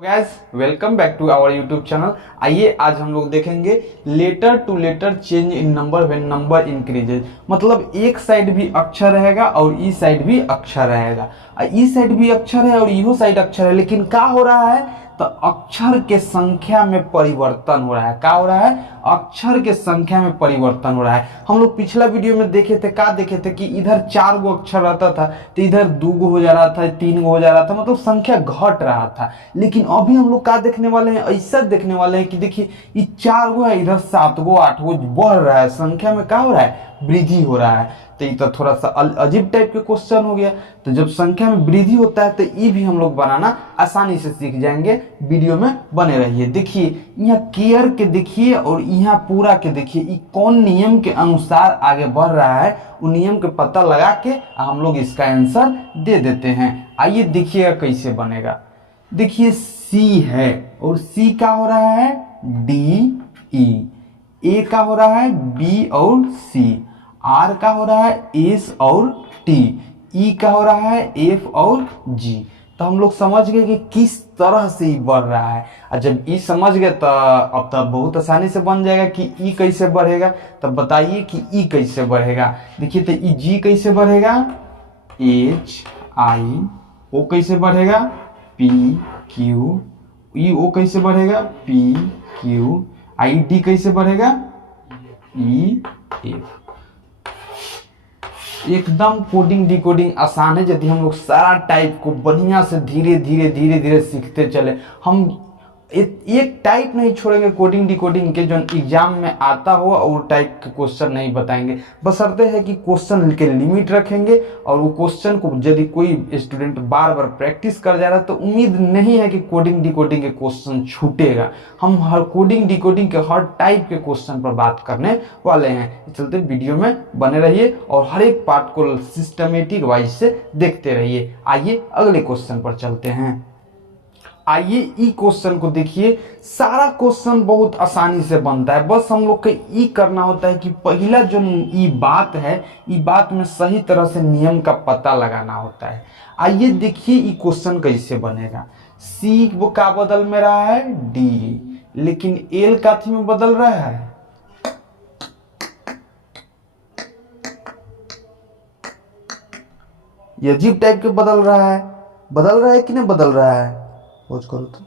Gas welcome back to our YouTube channel. आइए आज हम लोग देखेंगे letter to letter change in number when number increases. मतलब एक साइड भी अक्षर रहेगा और ई साइड भी अक्षर रहेगा। ई साइड भी अक्षर है और इहो साइड अक्षर है, लेकिन क्या हो रहा है तो अक्षर के संख्या में परिवर्तन हो रहा है। क्या हो रहा है? अक्षर के संख्या में परिवर्तन हो रहा है। हम लोग पिछला वीडियो में देखे थे, क्या देखे थे कि इधर 4 गो अक्षर रहता था तो इधर 2 गो हो जा रहा था, 3 गो हो जा रहा था, मतलब संख्या घट रहा था। लेकिन अभी हम लोग क्या देखने वाले हैं, ऐसा देखने वाले हैं कि देखिए ये 4 गो है, इधर 7 गो 8 गो बढ़ रहा है, संख्या में क्या हो रहा है? वृद्धि हो रहा है। तो ये तो थोड़ा सा अजीब टाइप के क्वेश्चन हो गया। तो जब संख्या में वृद्धि होता है तो ये भी हम लोग बनाना आसानी से सीख जाएंगे। वीडियो में बने रहिए। देखिए यहाँ केयर के देखिए और यहाँ पूरा के देखिए, ये कौन नियम के अनुसार आगे बढ़ रहा है, उन नियम के पता लगा के हम लोग इसका आंसर दे देते हैं। आइए देखिएगा कैसे बनेगा। देखिए सी है और सी का हो रहा है डी ई, ए का हो रहा है बी और सी, आर का हो रहा है एस और टी, ई का हो रहा है एफ और जी। तो हम लोग समझ गए कि किस तरह से ई बढ़ रहा है। और जब ई समझ गए तो अब तब बहुत आसानी से बन जाएगा कि ई कैसे बढ़ेगा। तब बताइए कि ई कैसे बढ़ेगा। देखिए तो ई जी कैसे बढ़ेगा, एच आई, ओ कैसे बढ़ेगा पी क्यू, ई ओ कैसे बढ़ेगा पी क्यू, आई डी कैसे बढ़ेगा ई एफ। एकदम कोडिंग डिकोडिंग आसान है यदि हम लोग सारा टाइप को बढ़िया से धीरे धीरे सीखते चले। हम एक टाइप नहीं छोड़ेंगे कोडिंग डिकोडिंग के जो एग्जाम में आता हो, और टाइप के क्वेश्चन नहीं बताएंगे। बशर्ते है कि क्वेश्चन के लिमिट रखेंगे और वो क्वेश्चन को यदि कोई स्टूडेंट बार बार प्रैक्टिस कर जा रहा है तो उम्मीद नहीं है कि कोडिंग डिकोडिंग के क्वेश्चन छूटेगा। हम हर कोडिंग डिकोडिंग के हर टाइप के क्वेश्चन पर बात करने वाले हैं। चलते वीडियो में बने रहिए और हर एक पार्ट को सिस्टमेटिक वाइज से देखते रहिए। आइए अगले क्वेश्चन पर चलते हैं। आइए ई क्वेश्चन को देखिए। सारा क्वेश्चन बहुत आसानी से बनता है, बस हम लोग को ई करना होता है कि पहला जो ई बात है, ई बात में सही तरह से नियम का पता लगाना होता है। आइए देखिए ई क्वेश्चन कैसे बनेगा। सी वो का बदल में रहा है डी, लेकिन एल का थी में बदल रहा है। ये अजीब टाइप के बदल रहा है कि नहीं बदल रहा है? खोज करो तो।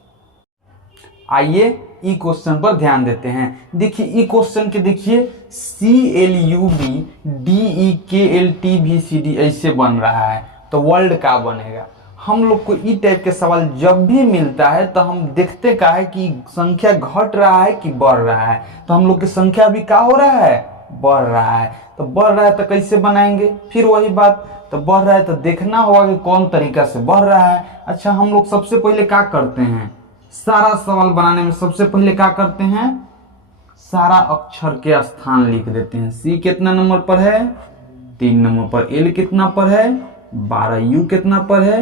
आइए ई क्वेश्चन पर ध्यान देते हैं। देखिए ई क्वेश्चन के देखिए, C L U B D E K L T भी सी डी ऐसे बन रहा है, तो वर्ल्ड का बनेगा। हम लोग को ई टाइप के सवाल जब भी मिलता है तो हम देखते का है कि संख्या घट रहा है कि बढ़ रहा है। तो हम लोग की संख्या भी क्या हो रहा है? बढ़ रहा है। तो बढ़ रहा है तो कैसे बनाएंगे? फिर वही बात, तो बढ़ रहा है तो देखना होगा कि कौन तरीका से बढ़ रहा है। अच्छा हम लोग सबसे पहले क्या करते हैं, सारा सवाल बनाने में सबसे पहले क्या करते हैं, सारा अक्षर के स्थान लिख देते हैं। सी कितना नंबर पर है? 3 नंबर पर। एल कितना पर है? 12। यू कितना पर है?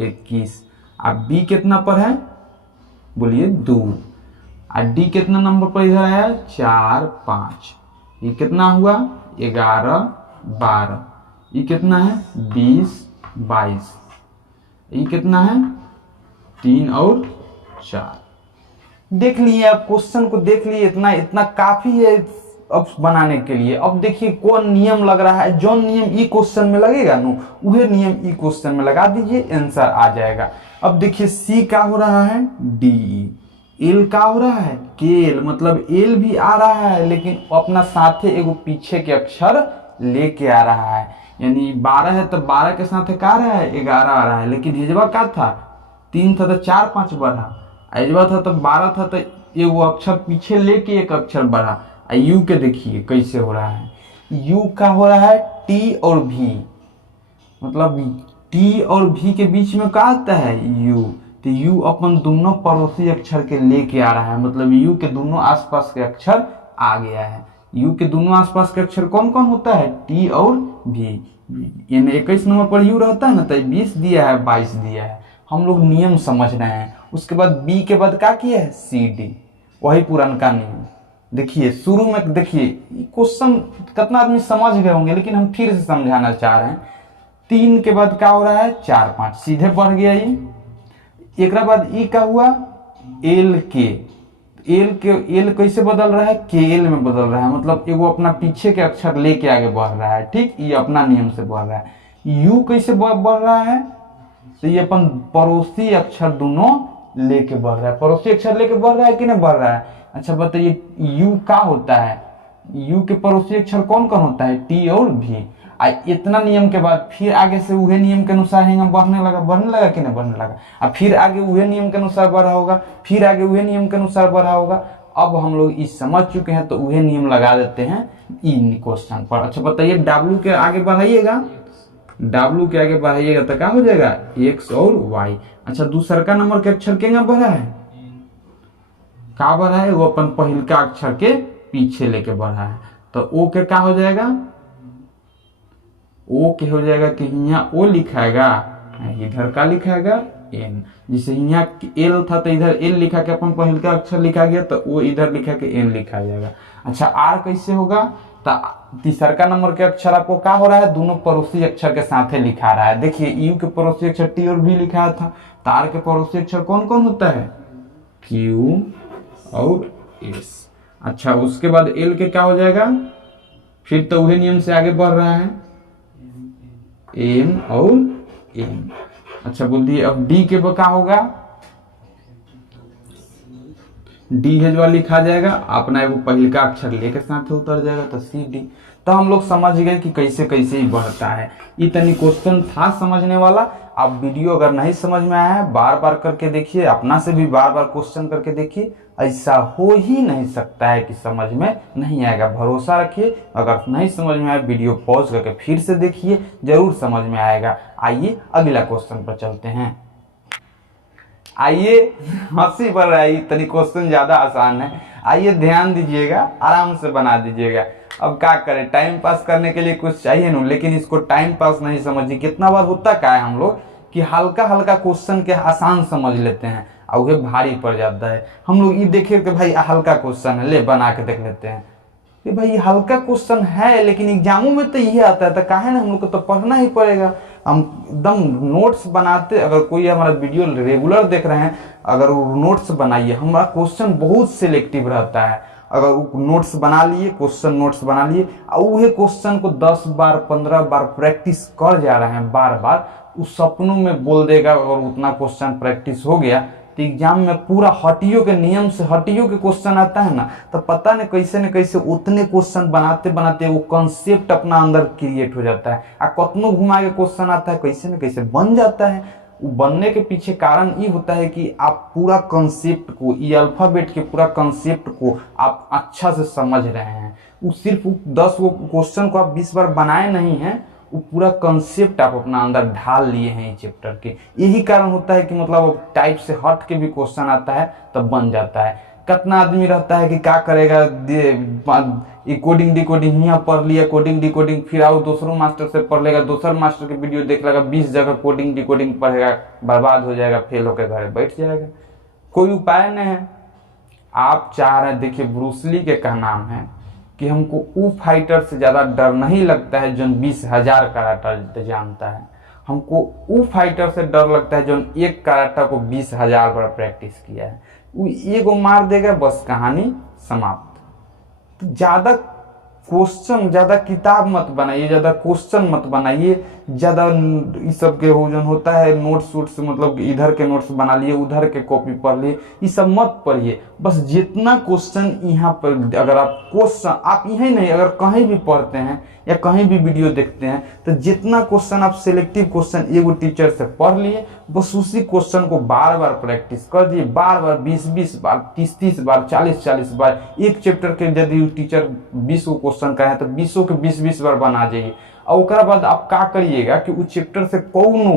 21। अब बी कितना पर है? बोलिए 2। और डी कितना नंबर पर इधर है? 4 5। ये कितना हुआ? 11 12। ये कितना है? 20 22। ये कितना है? 3 और 4। देख लिए आप क्वेश्चन को, देख लिए, इतना काफी है अब बनाने के लिए। अब देखिए कौन नियम लग रहा है। जो नियम ई क्वेश्चन में लगेगा ना वही नियम ई क्वेश्चन में लगा दीजिए, आंसर आ जाएगा। अब देखिए सी का हो रहा है डी, एल का हो रहा है केल, मतलब एल भी आ रहा है लेकिन अपना साथे एगो पीछे के अक्षर लेके आ रहा है। यानी 12 है तो 12 के साथ क्या आ रहा है? 11 आ रहा है। लेकिन हिजवा क्या था? 3 था तो 4 5 बढ़ा। हिजवा था तो 12 था तो एगो अक्षर पीछे लेके एक अक्षर बढ़ा। यू के देखिए कैसे हो रहा है। यू का हो रहा है टी और भी, मतलब टी और भी के बीच में क्या आता है? यू। तो यू अपन दोनों पड़ोसी अक्षर के लेके आ रहा है, मतलब यू के दोनों आसपास के अक्षर आ गया है। यू के दोनों आसपास के अक्षर कौन कौन होता है? टी और भी। यानी 21 नंबर पर यू रहता है ना, तो 20 दिया है 22 दिया है। हम लोग नियम समझ रहे हैं। उसके बाद बी के बाद क्या किया है? सी डी, वही पुरानका नियम। देखिए शुरू में देखिए क्वेश्चन कितना आदमी समझ गए होंगे, लेकिन हम फिर से समझाना चाह रहे हैं। 3 के बाद क्या हो रहा है? 4 5, सीधे बढ़ गया ये। एक बाद ई का हुआ एल के, एल कैसे बदल रहा है, के एल में बदल रहा है, मतलब वो अपना पीछे के अक्षर लेके आगे बढ़ रहा है, ठीक, ये अपना नियम से बढ़ रहा है। यू कैसे बढ़ रहा है, तो ये अपन पड़ोसी अक्षर दोनों लेके बढ़ रहा है, पड़ोसी अक्षर लेके बढ़ रहा है कि नहीं बढ़ रहा है। अच्छा बताइए यू का होता है, यू के पड़ोसी अक्षर कौन कौन होता है, टी और भी। इतना नियम के बाद फिर आगे से उहे नियम के अनुसार है बढ़ने लगा कि नहीं बढ़ने लगा, अब फिर आगे उहे नियम के अनुसार बढ़ा होगा, फिर आगे उहे नियम के अनुसार बढ़ा होगा। अब हम लोग इस समझ चुके हैं तो उहे नियम लगा देते हैं इन क्वेश्चन पर। अच्छा बताइए डब्ल्यू के आगे बढ़ाइएगा, डब्ल्यू के आगे बढ़ाइएगा तो क्या हो जाएगा, एक्स और वाई। अच्छा दूसरा का नंबर के अक्षर के बढ़ा है, क्या बढ़ा है, वो अपन पहल का अक्षर के पीछे लेके बढ़ा है, तो ओ के क्या हो जाएगा, ओ के हो जाएगा कि यहाँ ओ लिखाएगा, इधर का लिखाएगा एन, जिसे यहाँ एल था तो इधर एल लिखा के अपन पहल का अक्षर लिखा गया तो वो इधर लिखा के एन लिखा जाएगा। अच्छा आर कैसे होगा, तो तीसरा का नंबर के अक्षर आपको क्या हो रहा है, दोनों पड़ोसी अक्षर के साथ लिखा रहा है। देखिए यू के पड़ोसी अक्षर टी और भी लिखा था, तो आर के पड़ोसी अक्षर कौन कौन होता है, क्यू और एस। अच्छा उसके बाद एल के क्या हो जाएगा, फिर तो वही नियम से आगे बढ़ रहा है, एम और एम। अच्छा बोल दिए अब डी के क्या होगा, डी है जो लिखा जाएगा अपना वो पहले का अक्षर लेके साथ उतर जाएगा तो सी डी। तो हम लोग समझ गए कि कैसे कैसे ही बढ़ता है। इतनी क्वेश्चन था समझने वाला। आप वीडियो अगर नहीं समझ में आया है बार बार करके देखिए, अपना से भी बार बार क्वेश्चन करके देखिए, ऐसा हो ही नहीं सकता है कि समझ में नहीं आएगा। भरोसा रखिए, अगर नहीं समझ में आए वीडियो पॉज करके फिर से देखिए, जरूर समझ में आएगा। आइए अगला क्वेश्चन पर चलते हैं। आइए हंसी बढ़ रहा है, इतनी क्वेश्चन ज्यादा आसान है। आइए ध्यान दीजिएगा, आराम से बना दीजिएगा। अब क्या करें, टाइम पास करने के लिए कुछ चाहिए ना, लेकिन इसको टाइम पास नहीं समझिए। कितना बार होता क्या है हम लोग कि हल्का हल्का क्वेश्चन के आसान समझ लेते हैं और वह भारी पड़ जाता है। हम लोग ये देखे कि भाई हल्का क्वेश्चन है, ले बना के देख लेते हैं कि भाई हल्का क्वेश्चन है, लेकिन एग्जामों में तो यही आता है, तो काहे ना हम लोग को तो पढ़ना ही पड़ेगा। हम एकदम नोट्स बनाते, अगर कोई हमारा वीडियो रेगुलर देख रहे हैं, अगर वो नोट्स बनाइए, हमारा क्वेश्चन बहुत सिलेक्टिव रहता है। अगर वो नोट्स बना लिए, क्वेश्चन नोट्स बना लिए और वही क्वेश्चन को 10 बार 15 बार प्रैक्टिस कर जा रहे हैं बार बार, उस सपनों में बोल देगा। अगर उतना क्वेश्चन प्रैक्टिस हो गया तो एग्जाम में पूरा हटियो के नियम से हटियो के क्वेश्चन आता है ना, तो पता नहीं कैसे न कैसे उतने क्वेश्चन बनाते बनाते वो कंसेप्ट अपना अंदर क्रिएट हो जाता है। आ कतनो घुमा के क्वेश्चन आता है, कैसे न कैसे बन जाता है। वो बनने के पीछे कारण ये होता है कि आप पूरा कंसेप्ट को, ये अल्फाबेट के पूरा कंसेप्ट को आप अच्छा से समझ रहे हैं। वो सिर्फ 10 वो क्वेश्चन को आप 20 बार बनाए नहीं हैं, वो पूरा कंसेप्ट आप अपना अंदर ढाल लिए हैं चैप्टर के। यही कारण होता है कि मतलब टाइप से हट के भी क्वेश्चन आता है तब बन जाता है। कितना आदमी रहता है कि क्या करेगा, कोडिंग डिकोडिंग यहाँ पढ़ लिया, कोडिंग डिकोडिंग, फिर आओ दूसरों मास्टर से पढ़ लेगा, दूसर मास्टर की वीडियो देख लेगा, 20 जगह कोडिंग डिकोडिंग पढ़ेगा, बर्बाद हो जाएगा, फेल होकर घर बैठ जाएगा। कोई उपाय नहीं है। आप चाह रहे हैं, देखिए ब्रूसली के का नाम है कि हमको वो फाइटर से ज्यादा डर नहीं लगता है जो 20,000 कराटा जानता है, हमको वो फाइटर से डर लगता है जो एक कराटा को 20,000 बार प्रैक्टिस किया है। वो एगो मार देगा, बस कहानी समाप्त। तो ज्यादा क्वेश्चन, ज्यादा किताब मत बनाइए, ज्यादा क्वेश्चन मत बनाइए, ज्यादा इस सब के हो जो होता है नोट्स वोट्स, मतलब इधर के नोट्स बना लिए, उधर के कॉपी पढ़ लिए, ये सब मत पढ़िए। बस जितना क्वेश्चन यहाँ पर, अगर आप क्वेश्चन आप यही नहीं, अगर कहीं भी पढ़ते हैं या कहीं भी वीडियो देखते हैं, तो जितना क्वेश्चन आप सिलेक्टिव क्वेश्चन एगो टीचर से पढ़ लिए, बस उसी क्वेश्चन को बार बार प्रैक्टिस कर दिए, बार बार 20-20 बार, 30-30 बार, 40-40 बार। एक चैप्टर के यदि टीचर 20 को क्वेश्चन का है तो 20 के 20-20 बार बना जाइए। और उसके बाद आप क्या करिएगा कि उस चैप्टर से कौनो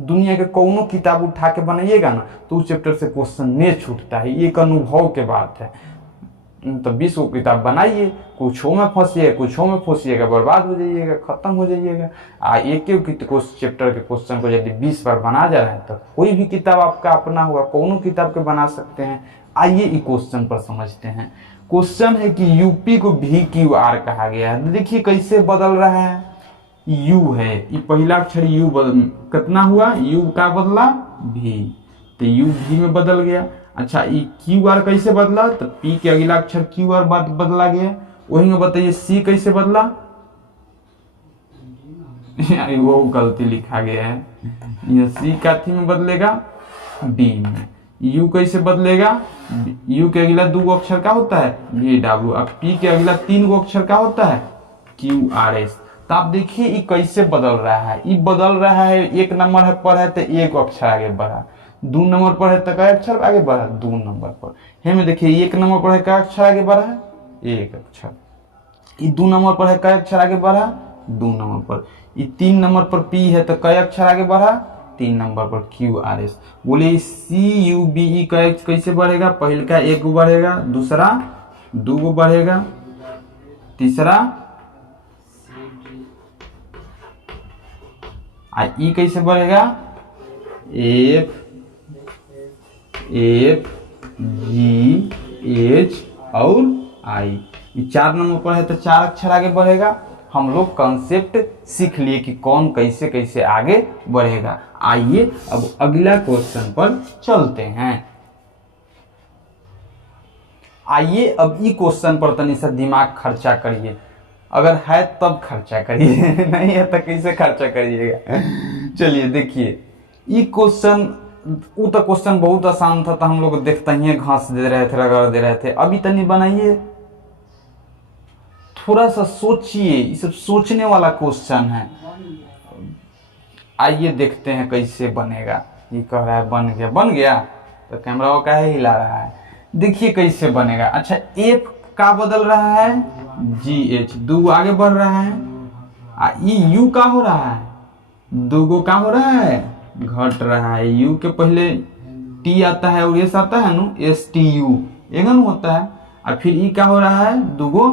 दुनिया के कौनो किताब उठा के बनाइएगा ना, तो उस चैप्टर से क्वेश्चन नहीं छूटता है। एक अनुभव के बात है। तो 20 को किताब बनाइए, कुछ में फंसिए, कुछ में फंसिएगा, बर्बाद हो जाइएगा, खत्म हो जाइएगा। एक चैप्टर के क्वेश्चन को यदि 20 बार बना जा रहे हैं तो कोई भी किताब आपका अपना होगा, कौनो किताब के बना सकते हैं। आइए इस क्वेश्चन पर समझते हैं। क्वेश्चन है कि यूपी को VQR कहा गया है। देखिए कैसे बदल रहा है, यू है, ये पहला अक्षर यू कितना हुआ, यू का बदला भी, तो यू भी में बदल गया। अच्छा ये क्यू आर कैसे बदला, तो पी के अगला अक्षर क्यू आर बदला गया। वही में बताइए सी कैसे बदला, वो गलती लिखा गया है, ये सी का थी में बदलेगा डी में। यू कैसे बदलेगा, यू के अगला 2 अक्षर का होता है वी डब्ल्यू, अब पी के अगला 3 अक्षर का होता है क्यू आर एस। तो आप देखिए ये कैसे बदल रहा है, ये बदल रहा है। 1 नंबर पर है तो 1 अक्षर आगे बढ़ा, 2 नंबर पर है तो कई अक्षर आगे बढ़ा, 2 नंबर पर है में देखिए 1 नंबर पर है कई अक्षर आगे बढ़ा है, 1 अक्षर। ये 2 नंबर पर है कई अक्षर आगे बढ़ा, 2 नंबर पर। ये 3 नंबर पर पी है तो कई अक्षर आगे बढ़ा, 3 नंबर पर क्यू आर एस। बोले सी यू बी ई कैसे बढ़ेगा, पहले का 1 बढ़ेगा, दूसरा 2 बढ़ेगा, तीसरा ई कैसे बढ़ेगा, एफ एफ जी एच और आई। ये 4 नंबर पर है तो 4 अक्षर आगे बढ़ेगा। हम लोग कॉन्सेप्ट सीख लिए कि कौन कैसे कैसे आगे बढ़ेगा। आइए अब अगला क्वेश्चन पर चलते हैं। आइए अब ई क्वेश्चन पर तनी सा दिमाग खर्चा करिए, अगर है तब खर्चा करिए नहीं है तो कैसे खर्चा करिएगा। चलिए देखिए ई क्वेश्चन, वो तो क्वेश्चन बहुत आसान था तो हम लोग देखते ही घास दे रहे थे, रगड़ दे रहे थे। अभी तनी बनाइए, थोड़ा सा सोचिए, ये सब सोचने वाला क्वेश्चन है। आइए देखते हैं कैसे बनेगा। ये कह रहा है बन गया, बन गया तो कैमरा वो काहे हिला रहा है, देखिए कैसे बनेगा। अच्छा एफ का बदल रहा है जी एच, 2 आगे बढ़ रहा है। यू का हो रहा है, 2 का हो रहा है, घट रहा है। यू के पहले टी आता है और एस आता है ना, एस टी यू एगन होता है। और फिर ई का हो रहा है, 2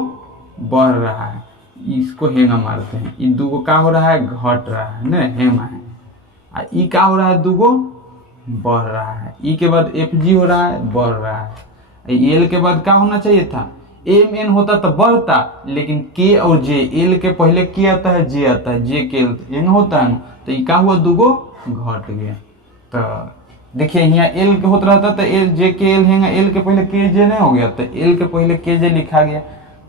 बढ़ रहा है, इसको हेंगा मारते हैं। ई 2 का हो रहा है, घट रहा है ना, हेमा है। और ई का हो रहा है, 2 बढ़ रहा है। ई के बाद एफ जी हो रहा है, बढ़ रहा है। एल के बाद क्या होना चाहिए था, एम एन होता तो बढ़ता, लेकिन के और जे, एल के पहले के आता है, जे आता है, जे के एन होता है ना, तो ये क्या हुआ, 2 घट गया। तो देखिए यहाँ एल के होता रहता तो एल जे के एल है, एल के पहले के जे नहीं हो गया तो एल के पहले के जे लिखा गया।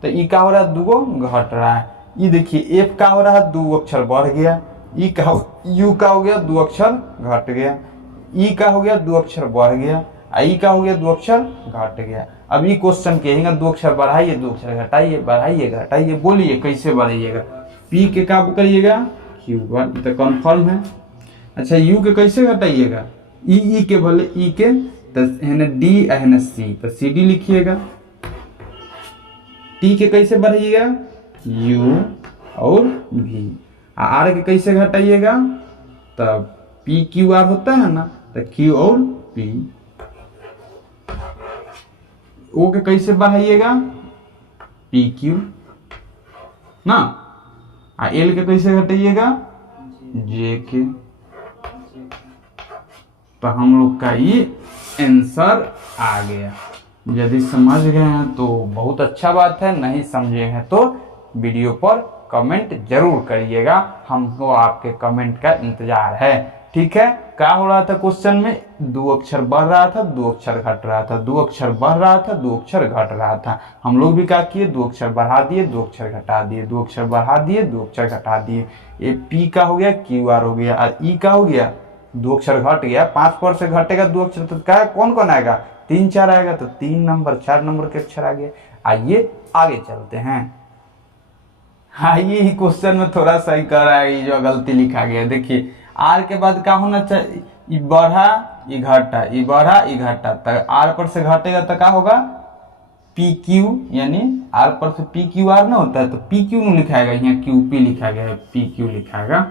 तो ई का हो रहा है, 2 घट रहा है। ये देखिए एफ का हो रहा है, 2 अक्षर बढ़ गया। ई का यू का हो गया, 2 अक्षर घट गया। ई का हो गया, 2 अक्षर बढ़ गया। आई का हो गया, 2 अक्षर घट गया। अब ये क्वेश्चन कहेगा 2 अक्षर बढ़ाइए, 2 अक्षर घटाइए, बढ़ाइए घटाइए, बोलिए कैसे बढ़ाइएगा। पी के काबू करिएगा क्यू वन, तो कन्फर्म है। अच्छा यू के कैसे घटाइएगा, ई के भले ई के तो है डी है सी, तो सी डी लिखिएगा। टी के कैसे बढ़ाइएगा, यू और भी। आर के कैसे घटाइएगा, तब पी क्यू आर होता है ना, तो क्यू और पी। ओ के कैसे बढ़ाइएगा, पी क्यू ना। एल के कैसे घटाइएगा, जे के। तो हम लोग का ये आंसर आ गया। यदि समझ गए हैं तो बहुत अच्छा बात है, नहीं समझे हैं तो वीडियो पर कमेंट जरूर करिएगा, हमको आपके कमेंट का इंतजार है। ठीक है, क्या हो रहा था क्वेश्चन में, 2 अक्षर बढ़ रहा था, 2 अक्षर घट रहा था, 2 अक्षर बढ़ रहा था, 2 अक्षर घट रहा था। हम लोग भी क्या किए, 2 अक्षर बढ़ा दिए, 2 अक्षर घटा दिए, 2 अक्षर बढ़ा दिए, 2 अक्षर घटा दिए। ये पी का हो गया, क्यू आर हो गया, और ई का हो गया, 2 अक्षर घट गया। 5 पर से घटेगा 2 अक्षर तो क्या कौन कौन आएगा, 3 4 आएगा, तो 3 नंबर 4 नंबर के अक्षर आ गए। आइए आगे चलते हैं। आइए क्वेश्चन में थोड़ा सा ही कर रहा है, ये जो गलती लिखा गया। देखिए आर के बाद क्या होना चाहिए, ये बढ़ा ये घटा, ये बढ़ा ये घटा, तो आर पर से घटेगा तो क्या होगा, पी क्यू, यानी आर पर से पी क्यू आर ना होता है तो पी क्यू नहीं लिखाएगा, यहाँ क्यू पी लिखा गया है, पी क्यू लिखाएगा।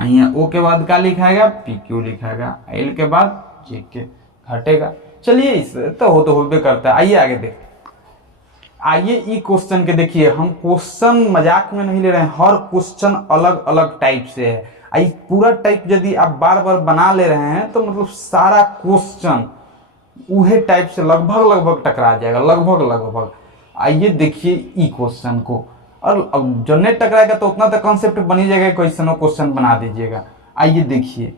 यहाँ ओ के बाद क्या लिखाएगा, पी क्यू लिखाएगा। एल के बाद जे के घटेगा। चलिए इससे तो होबे करता है। आइए आगे देखते। आइए ई क्वेश्चन के देखिए, हम क्वेश्चन मजाक में नहीं ले रहे हैं, हर क्वेश्चन अलग अलग टाइप से है। आई पूरा टाइप यदि आप बार बार बना ले रहे हैं तो मतलब सारा क्वेश्चन उहे टाइप से लगभग टकरा जाएगा, लगभग। आइए देखिए ई क्वेश्चन को, और जो नहीं टकराएगा तो उतना तो कॉन्सेप्ट बन ही जाएगा, क्वेश्चन बना दीजिएगा। आइए देखिए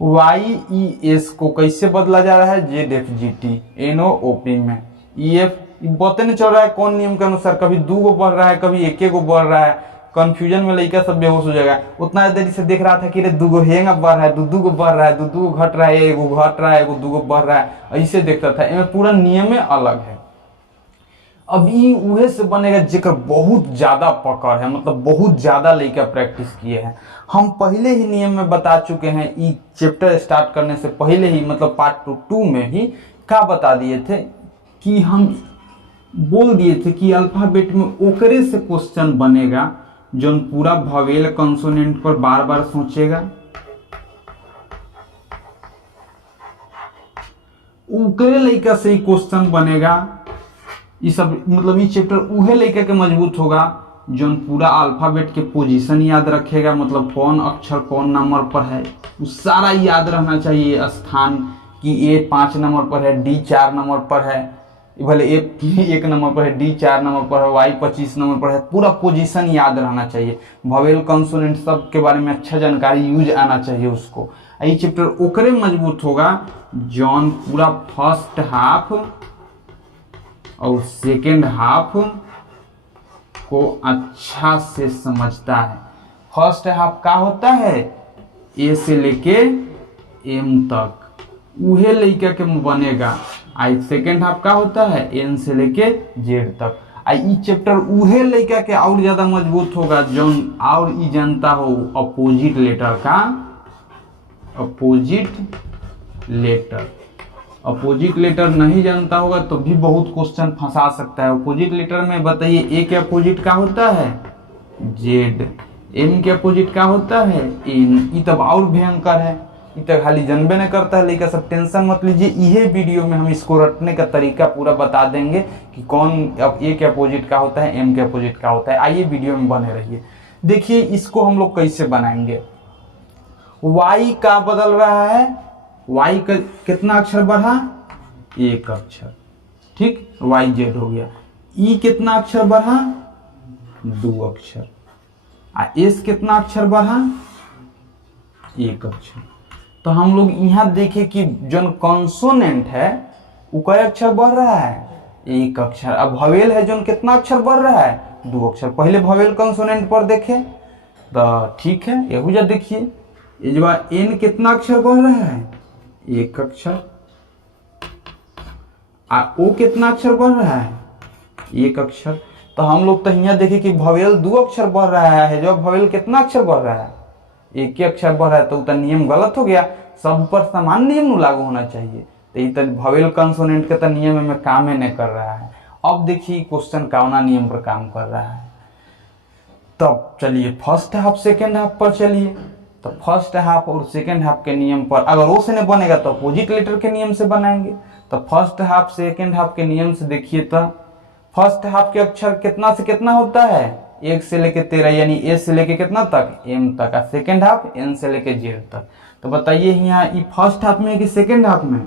YES को कैसे बदला जा रहा है, ZFGT NOOP में। EF पता नहीं चल रहा है कौन नियम के अनुसार, कभी 2 गो बढ़ रहा है, कभी 1 गो बढ़ रहा है, कंफ्यूजन में लड़का सब बेहोश हो जाएगा। उतना देर से देख रहा था कि रे 2 गो हेंगा बढ़ रहा है, 2 गो बढ़ रहा है, 2 गो घट रहा है, 1 गो घट रहा है, 1 गो 2 गो बढ़ रहा है, ऐसे देखता था। इनमें पूरा नियम अलग है। अब ई उहे से बनेगा जेकर बहुत ज्यादा पकड़ है, मतलब बहुत ज्यादा लड़का प्रैक्टिस किए हैं। हम पहले ही नियम में बता चुके हैं, ई चैप्टर स्टार्ट करने से पहले ही, मतलब पार्ट 2 में ही क्या बता दिए थे कि हम बोल दिए थे कि अल्फाबेट में ओकरे से क्वेश्चन बनेगा जो पूरा वोवेल कंसोनेंट पर बार बार सोचेगा, ओकरे लड़का से ही क्वेश्चन बनेगा। ये सब मतलब ये चैप्टर उहे लड़का के मजबूत होगा जो पूरा अल्फाबेट के पोजीशन याद रखेगा, मतलब कौन अक्षर कौन नंबर पर है वो सारा याद रहना चाहिए। स्थान कि A 5 नंबर पर है, D 4 नंबर पर है, भले F 1 नंबर पर है, D 4 नंबर पर है, Y 25 नंबर पर है, पूरा पोजीशन याद रहना चाहिए। वोवेल कंसोनेंट सब के बारे में अच्छा जानकारी यूज आना चाहिए उसको। ये चैप्टर ओकरे मजबूत होगा जौन पूरा फर्स्ट हाफ और सेकेंड हाफ को अच्छा से समझता है। फर्स्ट हाफ का होता है A से लेके M तक, उहे लड़का के बनेगा। आई सेकेंड हाफ का होता है N से लेके Z तक। आई चैप्टर उहे लड़का के और ज्यादा मजबूत होगा जौन और ई जानता हो अपोजिट लेटर का, अपोजिट लेटर। अपोजिट लेटर नहीं जानता होगा तो भी बहुत क्वेश्चन फंसा सकता है। अपोजिट लेटर में बताइए, A के अपोजिट का होता है Z, M के अपोजिट का होता है N। ये तब और भयंकर है, ये तो खाली जनबे नहीं करता है, लेकिन सब टेंशन मत लीजिए। यह वीडियो में हम इसको रटने का तरीका पूरा बता देंगे कि कौन अब A के अपोजिट का होता है, M के अपोजिट का होता है। आइए वीडियो में बने रहिए। देखिए इसको हम लोग कैसे बनाएंगे। Y का बदल रहा है, Y का कितना अक्षर बढ़ा, 1 अक्षर, ठीक, YZ हो गया। E कितना अक्षर बढ़ा, 2 अक्षर। S कितना अक्षर बढ़ा, 1 अक्षर। तो हम लोग यहाँ देखें कि जो कॉन्सोनेंट है वो कई अक्षर बढ़ रहा है, 1 अक्षर। अब वोवेल है जो कितना अक्षर बढ़ रहा है, 2 अक्षर। पहले वोवेल कॉन्सोनेंट पर देखें तो ठीक है, यहूजा देखिए N कितना अक्षर बढ़ रहा है, 1 अक्षर। O कितना अक्षर बढ़ रहा है, 1 अक्षर। तो हम लोग तो यहाँ देखें कि वोवेल 2 अक्षर बढ़ रहा है, जब वोवेल कितना अक्षर बढ़ रहा है, 1 ही अक्षर बढ़ रहा है। तो नियम गलत हो गया, सब पर समान नियम लागू होना चाहिए। तो ये तो वोवेल कंसोनेंट के तो नियम में काम ही नहीं कर रहा है। अब देखिए क्वेश्चन कौना नियम पर काम कर रहा है। तब चलिए फर्स्ट हाफ सेकेंड हाफ पर चलिए। तो फर्स्ट हाफ और सेकेंड हाफ के नियम पर अगर वो से नहीं बनेगा तो अपोजिट लेटर के नियम से बनाएंगे। तो फर्स्ट हाफ सेकेंड हाफ के नियम से देखिए तो फर्स्ट हाफ के अक्षर कितना से कितना होता है, 1 से लेके 13, यानी A से लेके कितना तक, M तक। सेकेंड हाफ N से लेके Z तक। तो बताइए यहाँ ये फर्स्ट हाफ में है कि सेकेंड हाफ में,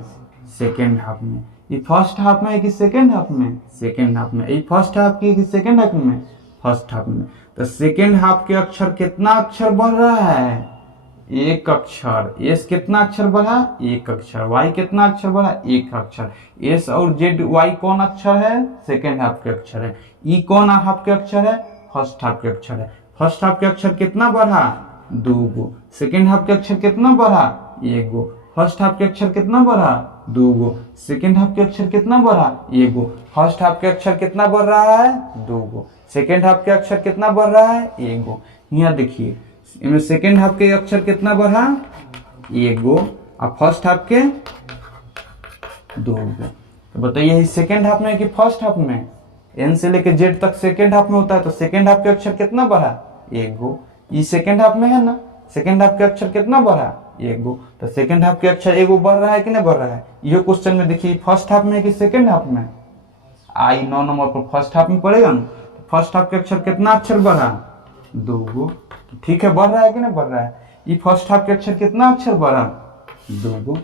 सेकेंड हाफ में। ये फर्स्ट हाफ में है कि सेकेंड हाफ में, सेकेंड हाफ में। ये फर्स्ट हाफ की कि सेकेंड हाफ में, फर्स्ट हाफ में। तो सेकेंड हाफ के अक्षर कितना अक्षर बढ़ रहा है, 1 अक्षर। S कितना अक्षर बढ़ा, 1 अक्षर। Y कितना अक्षर बढ़ा, 1 अक्षर। S और Z Y कौन अक्षर है, सेकेंड हाफ के अक्षर है। E कौन हाफ के अक्षर है, फर्स्ट हाफ के अक्षर है। फर्स्ट हाफ के अक्षर कितना बढ़ा, 2 गो। सेकेंड हाफ के अक्षर कितना बढ़ा, 1 गो। फर्स्ट हाफ के अक्षर कितना बढ़ा, 2 गो। सेकेंड हाफ के अक्षर कितना बढ़ा, 1 गो। फर्स्ट हाफ के अक्षर कितना बढ़ रहा है, 2 गो। सेकेंड हाफ के अक्षर कितना बढ़ रहा है, 1 गो। यहाँ देखिए इनमें सेकेंड हाफ के अक्षर कितना बढ़ा, 1 गो, और फर्स्ट हाफ के 2 गो। तो बताइए सेकेंड हाफ में कि फर्स्ट हाफ में, N से लेके Z तक सेकेंड हाफ में होता है। तो सेकेंड हाफ के अक्षर कितना बढ़ा, 1 गो। ये सेकेंड हाफ में है ना, सेकेंड हाफ के अक्षर कितना बढ़ा, 1 गो। तो सेकेंड हाफ के अक्षर 1 गो बढ़ रहा है कि नहीं बढ़ रहा है। यह क्वेश्चन में देखिए फर्स्ट हाफ में कि सेकेंड हाफ में, आई 9 नंबर पर फर्स्ट हाफ में पड़ेगा ना। तो फर्स्ट हाफ के अक्षर कितना अक्षर बढ़ा, 2 गो। तो ठीक है, बढ़ रहा है कि नहीं बढ़ रहा है। ये फर्स्ट हाफ के अक्षर कितना अक्षर बढ़ा, 2 गो।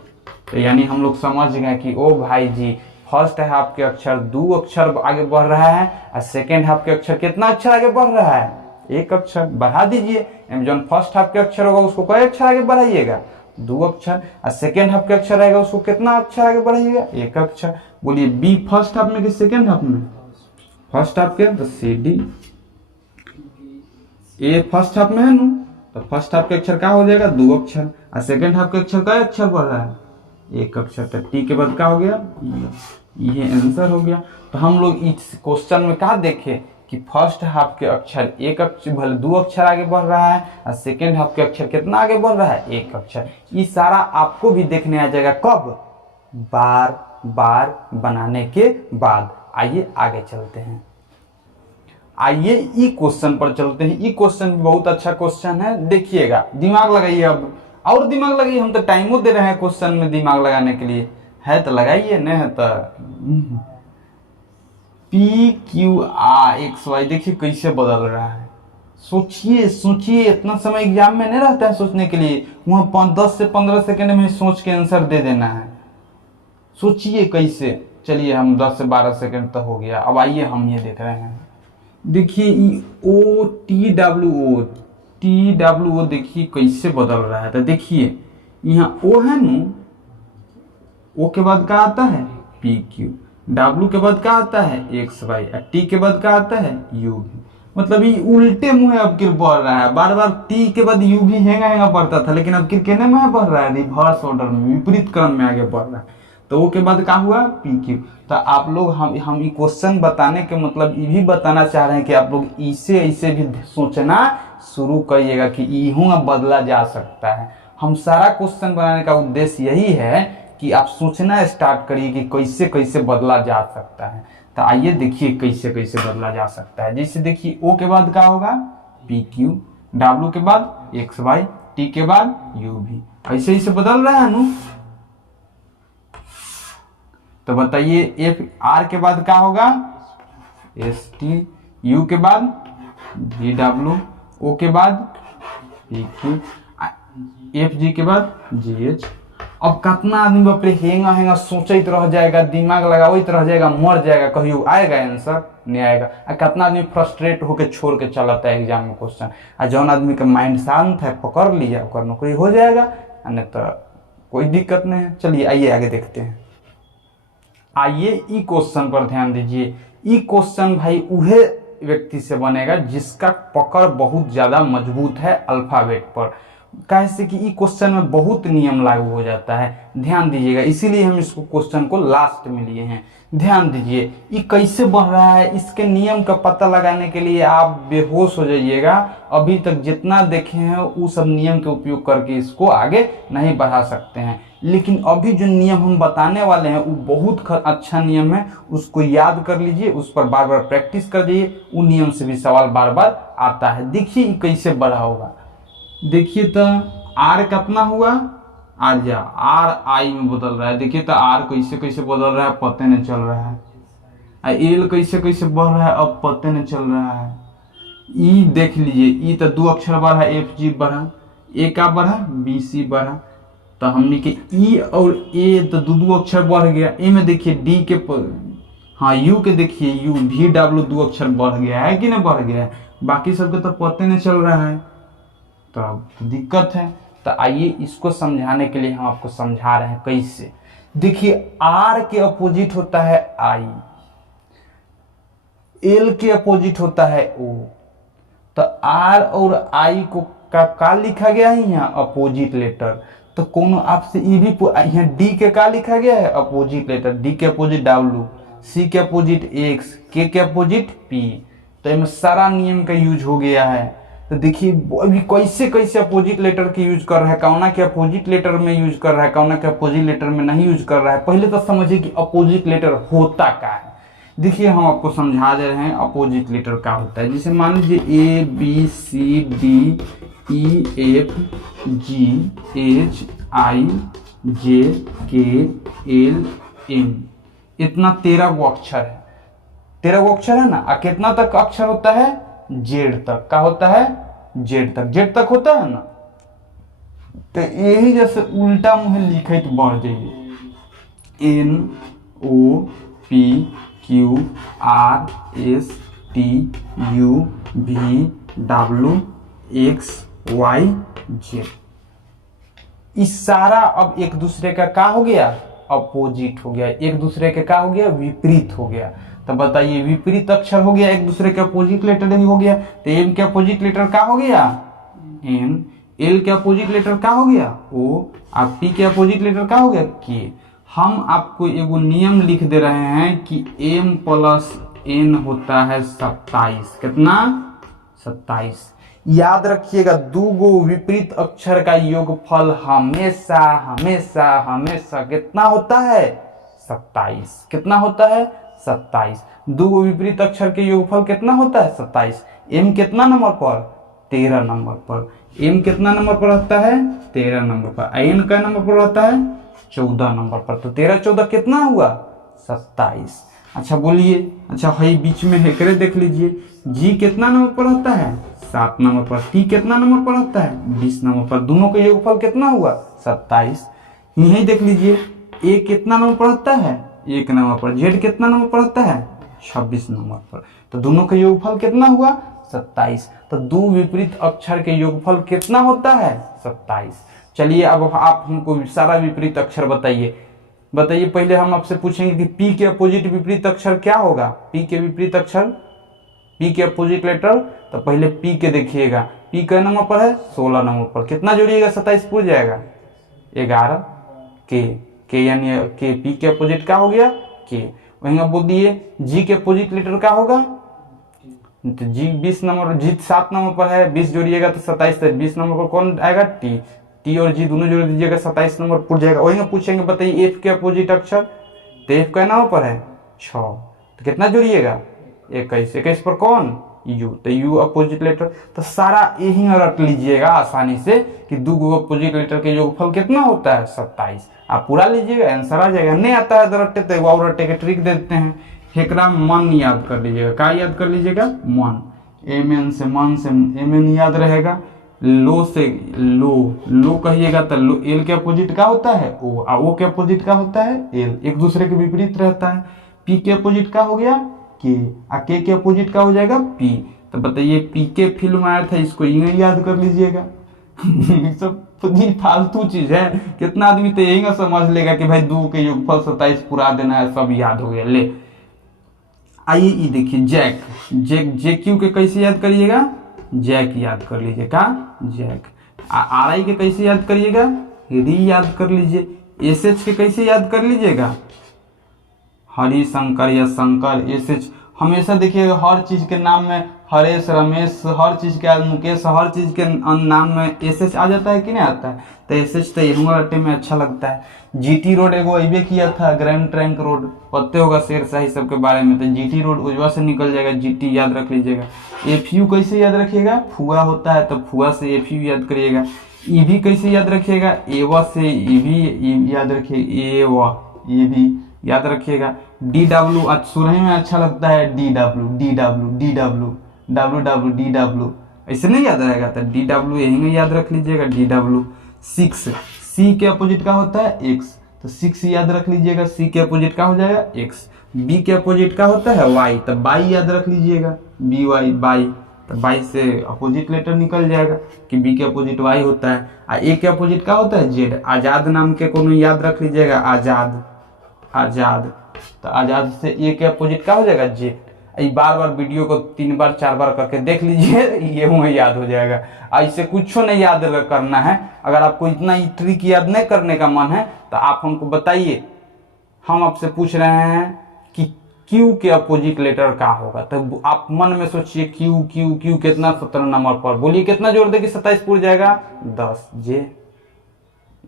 तो यानी हम लोग समझ गए कि ओ भाई जी फर्स्ट हाफ के अक्षर 2 अक्षर आगे बढ़ रहा है और सेकेंड हाफ के अक्षर कितना अक्षर आगे बढ़ रहा है, 1 अक्षर। बढ़ा दीजिए, जो फर्स्ट हाफ के अक्षर होगा उसको कई अक्षर आगे बढ़ाइएगा, 2 अक्षर, और सेकेंड हाफ के अक्षर आएगा उसको कितना अक्षर आगे बढ़ाइएगा, 1 अक्षर। बोलिए बी फर्स्ट हाफ में कि सेकेंड हाफ में, फर्स्ट हाफ के, तो सी डी। ए फर्स्ट हाफ में है ना, तो फर्स्ट हाफ के अक्षर क्या हो जाएगा, 2 अक्षर, और सेकेंड हाफ के अक्षर का अक्षर बढ़ रहा है, 1 अक्षर। तो टी के बाद क्या हो गया, ये आंसर हो गया। तो हम लोग इस क्वेश्चन में क्या देखे कि फर्स्ट हाफ के अक्षर 1 अक्षर भले 2 अक्षर आगे बढ़ रहा है, और सेकेंड हाफ के अक्षर कितना आगे बढ़ रहा है, 1 अक्षर। ये सारा आपको भी देखने आ जाएगा कब, बार बार बनाने के बाद। आइए आगे चलते हैं, आइए ई क्वेश्चन पर चलते हैं। ई क्वेश्चन भी बहुत अच्छा क्वेश्चन है, देखिएगा, दिमाग लगाइए अब, और दिमाग लगाइए, हम तो टाइमो दे रहे हैं क्वेश्चन में दिमाग लगाने के लिए, है तो लगाइए, नहीं है तो P Q R X Y देखिए कैसे बदल रहा है। सोचिए सोचिए, इतना समय एग्जाम में नहीं रहता है सोचने के लिए, वहाँ 10 से 15 सेकंड में सोच के आंसर दे देना है। सोचिए कैसे, चलिए हम 10 से 12 सेकंड तक हो गया। अब आइए हम ये देख रहे हैं, देखिए ओ टी डब्ल्यू ओ देखिए कैसे बदल रहा है। तो देखिए यहाँ ओ है न, ओ के बाद क्या आता है, पी क्यू, डब्ल्यू के बाद क्या आता है, एक्स वाई, और टी के बाद क्या आता है, यू भी। मतलब ये उल्टे मुँह अब किर बढ़ रहा है, बार बार टी के बाद यू भी हैंगा बढ़ता था, लेकिन अब किर कहने में बढ़ रहा है, रिवर्स ऑर्डर में, विपरीत क्रम में आगे बढ़ रहा है। तो वो के बाद क्या हुआ, पी क्यू। तो आप लोग हम ये क्वेश्चन बताने के मतलब ये भी बताना चाह रहे हैं कि आप लोग इसे ऐसे भी सोचना शुरू करिएगा कि यूं बदला जा सकता है। हम सारा क्वेश्चन बनाने का उद्देश्य यही है कि आप सोचना स्टार्ट करिए कि कैसे कैसे बदला जा सकता है। तो आइए देखिए कैसे कैसे बदला जा सकता है। जैसे देखिए ओ के बाद क्या होगा, पी क्यू, डब्ल्यू के बाद एक्स वाई, टी के बाद यू भी, ऐसे ऐसे बदल रहा है ना। तो बताइए एफ आर के बाद क्या होगा, एस टी, यू के बाद जी डब्ल्यू, ओ के बाद पी क्यू, एफ जी के बाद जी एच। अब कितना आदमी बाप रे हेंगा सोचते रह जाएगा, दिमाग लगाते रह जाएगा, मर जाएगा, कहियो आएगा आंसर नहीं आएगा। और कितना आदमी फ्रस्ट्रेट होकर छोड़ के चलाता है एग्जाम में क्वेश्चन। और जौन आदमी का माइंड शांत है पकड़ लिया, उसका नौकरी हो जाएगा, नहीं तो कोई दिक्कत नहीं है। चलिए आइए आगे देखते हैं। आइए ई क्वेश्चन पर ध्यान दीजिए। ई क्वेश्चन भाई उहे व्यक्ति से बनेगा जिसका पकड़ बहुत ज्यादा मजबूत है अल्फाबेट पर। कैसे कि ई क्वेश्चन में बहुत नियम लागू हो जाता है, ध्यान दीजिएगा, इसीलिए हम इसको क्वेश्चन को लास्ट में लिए हैं। ध्यान दीजिए ये कैसे बढ़ रहा है, इसके नियम का पता लगाने के लिए आप बेहोश हो जाइएगा। अभी तक जितना देखे हैं वो सब नियम के उपयोग करके इसको आगे नहीं बढ़ा सकते हैं, लेकिन अभी जो नियम हम बताने वाले हैं वो बहुत अच्छा नियम है, उसको याद कर लीजिए, उस पर बार बार प्रैक्टिस कर दीजिए, उन नियम से भी सवाल बार बार आता है। देखिए ये कैसे बढ़ा होगा, देखिए तो आर कितना हुआ, आ जा आर आई में बदल रहा है। देखिए तो आर कैसे कैसे बदल रहा है पता नहीं चल रहा है, एल कैसे कैसे बढ़ रहा है अब पता नहीं चल रहा है। ई देख लीजिए, ई तो 2 अक्षर बढ़ा, एफ जी बढ़ा, ए का बढ़ा, बी सी बढ़ा। तो हमने के ई और ए तो 2 अक्षर बढ़ गया। ए में देखिए डी के हाँ यू के देखिए यू भी डब्ल्यू 2 अक्षर बढ़ गया है कि नहीं बढ़ गया है, बाकी सबके तो पता नहीं चल रहा है, तो अब दिक्कत है। तो आइए इसको समझाने के लिए हम आपको समझा रहे हैं कैसे। देखिए आर के अपोजिट होता है आई, एल के अपोजिट होता है ओ। तो आर और आई को का लिखा गया है यहाँ अपोजिट लेटर। तो कौन आपसे ये भी यहाँ डी के का लिखा गया है अपोजिट लेटर, डी के अपोजिट डब्ल्यू, सी के अपोजिट एक्स, के अपोजिट पी। तो इसमें सारा नियम का यूज हो गया है। तो देखिए अभी कैसे कैसे अपोजिट लेटर के यूज कर रहा है, कौना के अपोजिट लेटर में यूज कर रहा है, कौना के अपोजिट लेटर में नहीं यूज कर रहा है। पहले तो समझिए कि अपोजिट लेटर होता क्या है। देखिए हम आपको समझा दे रहे हैं अपोजिट लेटर क्या होता है। जैसे मान लीजिए A B C D E F G H I J K L M, इतना 13 गो अक्षर है, 13 गो अक्षर है ना। और कितना तक अक्षर होता है, जेड तक। क्या होता है, जेड तक, जेड तक होता है ना। तो यही जैसे उल्टा मुंह लिखे तो बढ़ जाइए, N O P Q R S T U V W X Y Z. इस सारा अब एक दूसरे का क्या हो गया, अपोजिट हो गया, एक दूसरे के क्या हो गया, विपरीत हो गया। तो बताइए विपरीत अक्षर हो गया, एक दूसरे के अपोजिट लेटर ही हो गया। तो एम के अपोजिट लेटर क्या हो गया, एन। एल के अपोजिट लेटर क्या हो गया, ओ। आप पी के अपोजिट लेटर क्या हो गया, के। हम आपको एगो नियम लिख दे रहे हैं कि m प्लस n होता है 27। कितना, 27। याद रखिएगा, दो गो विपरीत अक्षर का योगफल हमेशा हमेशा हमेशा कितना होता है, 27। कितना होता है, 27। दो गो विपरीत अक्षर के योगफल कितना होता है, 27। एम कितना नंबर पर, 13 नंबर पर। एम कितना नंबर पर रहता है, 13 नंबर पर। एन का नंबर पर रहता है 14 नंबर पर। तो 13 14 कितना हुआ, 27। अच्छा बोलिए, अच्छा है बीच में हेकरे देख लीजिए, जी कितना नंबर पर रहता है, 7 नंबर पर। टी कितना नंबर पर रहता है, 20 नंबर पर। दोनों का योगफल कितना हुआ, 27। यही देख लीजिए, ए कितना नंबर पर रहता है, 1 नंबर पर। जेड कितना नंबर पर रहता है, 26 नंबर पर। तो दोनों का योगफल कितना हुआ, 27। तो दो विपरीत अक्षर के योगफल कितना होता है, 27। चलिए अब आप हमको सारा विपरीत अक्षर बताइए। बताइए, पहले हम आपसे पूछेंगे कि पी के अपोजिट विपरीत अक्षर क्या होगा। पी के विपरीत अक्षर, पी के अपोजिट लेटर। तो पहले पी के देखिएगा, पी का नंबर पर है, 16 नंबर पर। कितना जोड़िएगा, 27 पूछ जाएगा, 11। के यानी के, पी के अपोजिट क्या हो गया, के। वहीं आप बोल दिए जी के अपोजिट लेटर क्या होगा, तो जी 20 नंबर, जी 7 नंबर पर है, 20 जोड़िएगा तो 27। 20 नंबर पर कौन आएगा, टी। टी और जी दोनों जोड़ दीजिएगा, 27 नंबर पूछ जाएगा। वहीं पूछेंगे बताइए एफ के अपोजिट अक्षर, तो एफ का नंबर पर है 6। तो कितना जोड़िएगा, 21। 21 पर कौन, यू। तो यू अपोजिट लेटर। तो सारा यही रट लीजिएगा आसानी से कि दो अपोजिट लेटर के योगफल कितना होता है, 27। आप पूरा लीजिएगा, आंसर आ जाएगा। नहीं आता है तो रट्टे, तो वो रट्टे के ट्रिक दे देते हैं। हेकरा मन याद कर लीजिएगा, क्या याद कर लीजिएगा, मन। एम एन से मन से एम एन याद रहेगा। लो से लो, लो कहिएगा तो लो। एल के अपोजिट क्या होता है, ओ। और ओ के अपोजिट क्या होता है, एल। एक दूसरे के विपरीत रहता है। पी के अपोजिट क्या हो गया, के। और के अपोजिट क्या हो जाएगा, पी। तो बताइए पी के फिल्म आया था, इसको यही याद कर लीजिएगा। सब फालतू चीज है। कितना आदमी तो यही ना समझ लेगा कि भाई दो के योगफल 27 पूरा देना है, सब याद हो गया। ले आइए ये देखिए, जैक। जैक, जे क्यू के कैसे याद करिएगा, जैक याद कर लीजिए, का जैक। आर आई के कैसे याद करिएगा, री याद कर लीजिए। एस एच के कैसे याद कर लीजिएगा, हरि शंकर या शंकर। एस एच हमेशा देखिएगा, हर चीज के नाम में हरेश, रमेश, हर चीज के मुकेश, हर चीज के नाम में एस एच आ जाता है कि नहीं आता है। तो एस एच तो यही रट्टे में अच्छा लगता है। जीटी रोड एगो अबे किया था, ग्रैंड ट्रैंक रोड, पते होगा शेर शाही सब के बारे में। तो जीटी रोड उजवा से निकल जाएगा, जीटी याद रख लीजिएगा। एफ यू कैसे याद रखिएगा, फुआ होता है तो फुआ से एफ यू याद करिएगा। ईवी कैसे याद रखिएगा, एवा से ईवी याद रखिएगा, एवा ईवी याद रखिएगा। डी डब्ल्यू सुनने में अच्छा लगता है, D W D W D W W W D W, ऐसे नहीं याद रहेगा तो डी डब्ल्यू यही में याद रख लीजिएगा, डी डब्ल्यू। 6, सी के अपोजिट का होता है एक्स, तो 6 याद रख लीजिएगा। सी के अपोजिट का हो जाएगा एक्स। बी के अपोजिट का होता है वाई, तो बाई याद रख लीजिएगा, बी वाई, बाई। तो बाई से अपोजिट लेटर निकल जाएगा कि बी के अपोजिट वाई होता है। और ए के अपोजिट का होता है जेड। आजाद नाम के कोनो याद रख लीजिएगा, आजाद, आजाद। तो आजाद से ए के अपोजिट का हो जाएगा जेड। बार बार वीडियो को 3 बार 4 बार करके देख लीजिए, ये हमें याद हो जाएगा। ऐसे कुछ नहीं याद करना है। अगर आपको इतना ट्रिक याद नहीं करने का मन है तो आप हमको बताइए। हम आपसे पूछ रहे हैं कि क्यू के अपोजिट लेटर क्या होगा, तो आप मन में सोचिए क्यू क्यू क्यू कितना, 17 नंबर पर। बोलिए कितना जोड़ देगी, 27 पूर जाएगा, 10। जे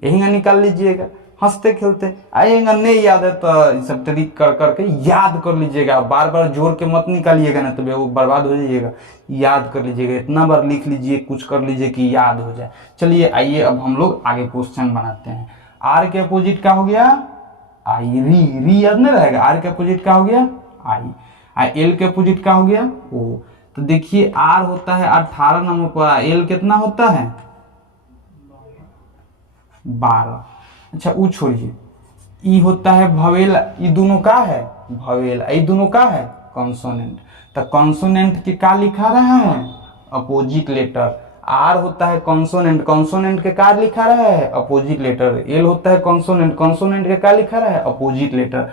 यही ना निकाल लीजिएगा, हंसते खेलते। आएगा नहीं याद है तो सब ट्रिक कर करके याद कर लीजिएगा। बार बार जोड़ के मत निकालिएगा ना, तो वो बर्बाद हो जाइएगा। याद कर लीजिएगा, इतना बार लिख लीजिए, कुछ कर लीजिए कि याद हो जाए। चलिए आइए अब हम लोग आगे क्वेश्चन बनाते हैं। आर के अपोजिट क्या हो गया, आई। री याद नहीं रहेगा। आर के अपोजिट क्या हो गया, आई। एल के अपोजिट क्या हो गया, ओ। तो देखिए आर होता है 18 नंबर पर, एल कितना होता है, 12। अच्छा वो छोड़िए, ई होता है भवेल। ई दोनों का है भवेल, ई दोनों का है कॉन्सोनेंट। तो कॉन्सोनेंट के का लिखा रहा है, अपोजिट लेटर। आर होता है कॉन्सोनेंट, कॉन्सोनेंट के का लिखा रहा है अपोजिट लेटर। एल होता है कॉन्सोनेंट, कॉन्सोनेंट के का लिखा रहा है अपोजिट लेटर।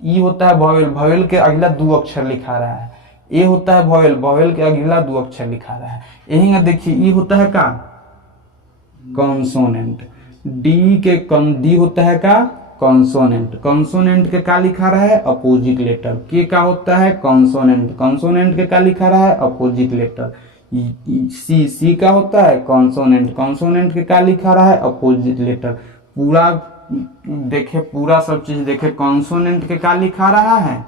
ई होता है वॉवेल, वॉवेल के अगला 2 अक्षर लिखा रहा है। ए होता है वॉवेल, वॉवेल के अगला 2 अक्षर लिखा रहा है। यही देखिए ई होता है का कॉन्सोनेंट, डी होता है का कॉन्सोनेंट, कॉन्सोनेंट के का लिखा रहा है अपोजिट लेटर। के का होता है कॉन्सोनेंट, कॉन्सोनेंट के का लिखा रहा है अपोजिट लेटर। सी का होता है कॉन्सोनेंट, कॉन्सोनेंट के का लिखा रहा है अपोजिट लेटर। पूरा देखे, पूरा सब चीज देखे, कॉन्सोनेंट के का लिखा रहा है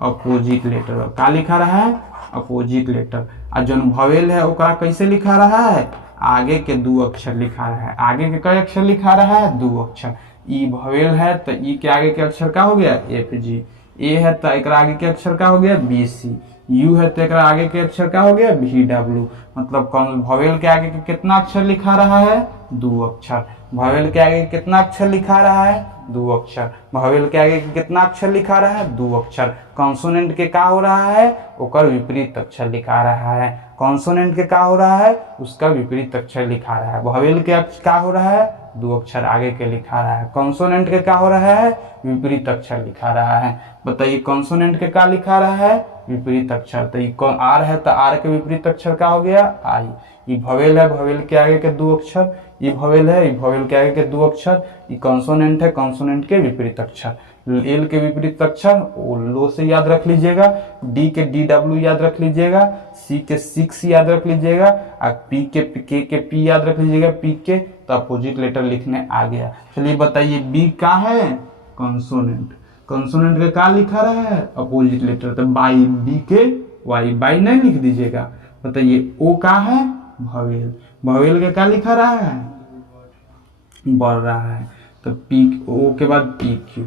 अपोजिट लेटर, का लिखा रहा है अपोजिट लेटर। और जो वॉवेल है ओकरा कैसे लिखा रहा है, आगे के 2 अक्षर लिखा रहा है। आगे के कई अक्षर लिखा रहा है 2 अक्षर। ई वॉवेल है तो ई के आगे के अक्षर का हो गया एफ जी, ए है तो एक आगे के अक्षर का हो गया बी सी, यू है तो एक आगे के अक्षर का हो गया वी डब्ल्यू। मतलब वॉवेल के आगे के कितना अक्षर लिखा रहा है 2 अक्षर। वॉवेल के आगे कितना अक्षर लिखा रहा है 2 अक्षर। वॉवेल के आगे कितना अक्षर लिखा रहा है 2 अक्षर। कॉन्सोनेंट के का हो रहा है ओकर विपरीत अक्षर लिखा रहा है। कॉन्सोनेंट के का हो रहा है उसका विपरीत अक्षर लिखा रहा है। वॉवेल के का हो रहा है 2 अक्षर आगे के लिखा रहा है। कॉन्सोनेंट के का हो रहा है विपरीत अक्षर लिखा रहा है। बताइए कॉन्सोनेंट के का लिखा रहा है विपरीत अक्षर। तो आर है तो आर के विपरीत अक्षर का हो गया आई। ये वॉवेल है, वॉवेल के आगे के 2 अक्षर। ये वॉवेल है, ये वॉवेल के आगे के 2 अक्षर। ये कॉन्सोनेंट है, कॉन्सोनेंट के विपरीत अक्षर। एल के विपरीत अक्षर ओ लो से याद रख लीजिएगा, डी के डी डब्ल्यू याद रख लीजिएगा, सी के 6 याद रख लीजिएगा, और पी के पी याद रख लीजिएगा, पी के तो अपोजिट लेटर लिखने आ गया। चलिए बताइए बी का है कॉन्सोनेंट, कॉन्सोनेंट के का लिखा रहा है अपोजिट लेटर, तो बाई, बी के वाई, बाई नहीं लिख दीजिएगा। बताइए ओ का है वॉवेल, वॉवेल के का लिखा रहा है बढ़ रहा है, तो पी ओ के बाद पी क्यू।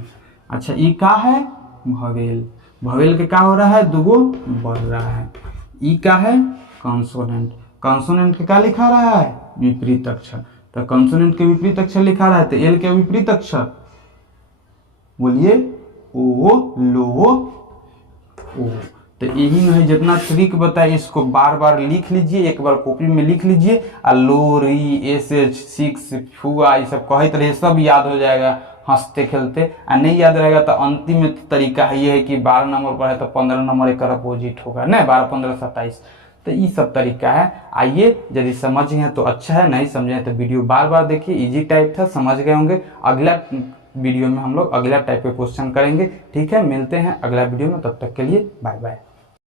अच्छा ई का है वॉवेल, वॉवेल के का हो रहा है 2 बढ़ रहा है। ई का है कॉन्सोनेंट, कॉन्सोनेंट के का लिखा रहा है विपरीत अक्षर, तो कॉन्सोनेंट के विपरीत अक्षर लिखा रहा है तो एल के विपरीत अक्षर बोलिए ओ लो ओ। तो यही में जितना ट्रिक बताए इसको बार बार लिख लीजिए, एक बार कॉपी में लिख लीजिए, और लो री एस एच 6 फुआ ये सब कहते रहे, सब याद हो जाएगा हंसते खेलते। और नहीं याद रहेगा तो अंतिम में तरीका ये है कि 12 नंबर पर है तो 15 नंबर एक अपोजिट होगा ना, 12 15 27। तो ये सब तरीका है। आइए यदि समझ गए तो अच्छा है, नहीं समझे तो वीडियो बार बार देखिए, इजी टाइप था, समझ गए होंगे। अगला वीडियो में हम लोग अगला टाइप के क्वेश्चन करेंगे। ठीक है, मिलते हैं अगला वीडियो में, तब तक के लिए बाय बाय।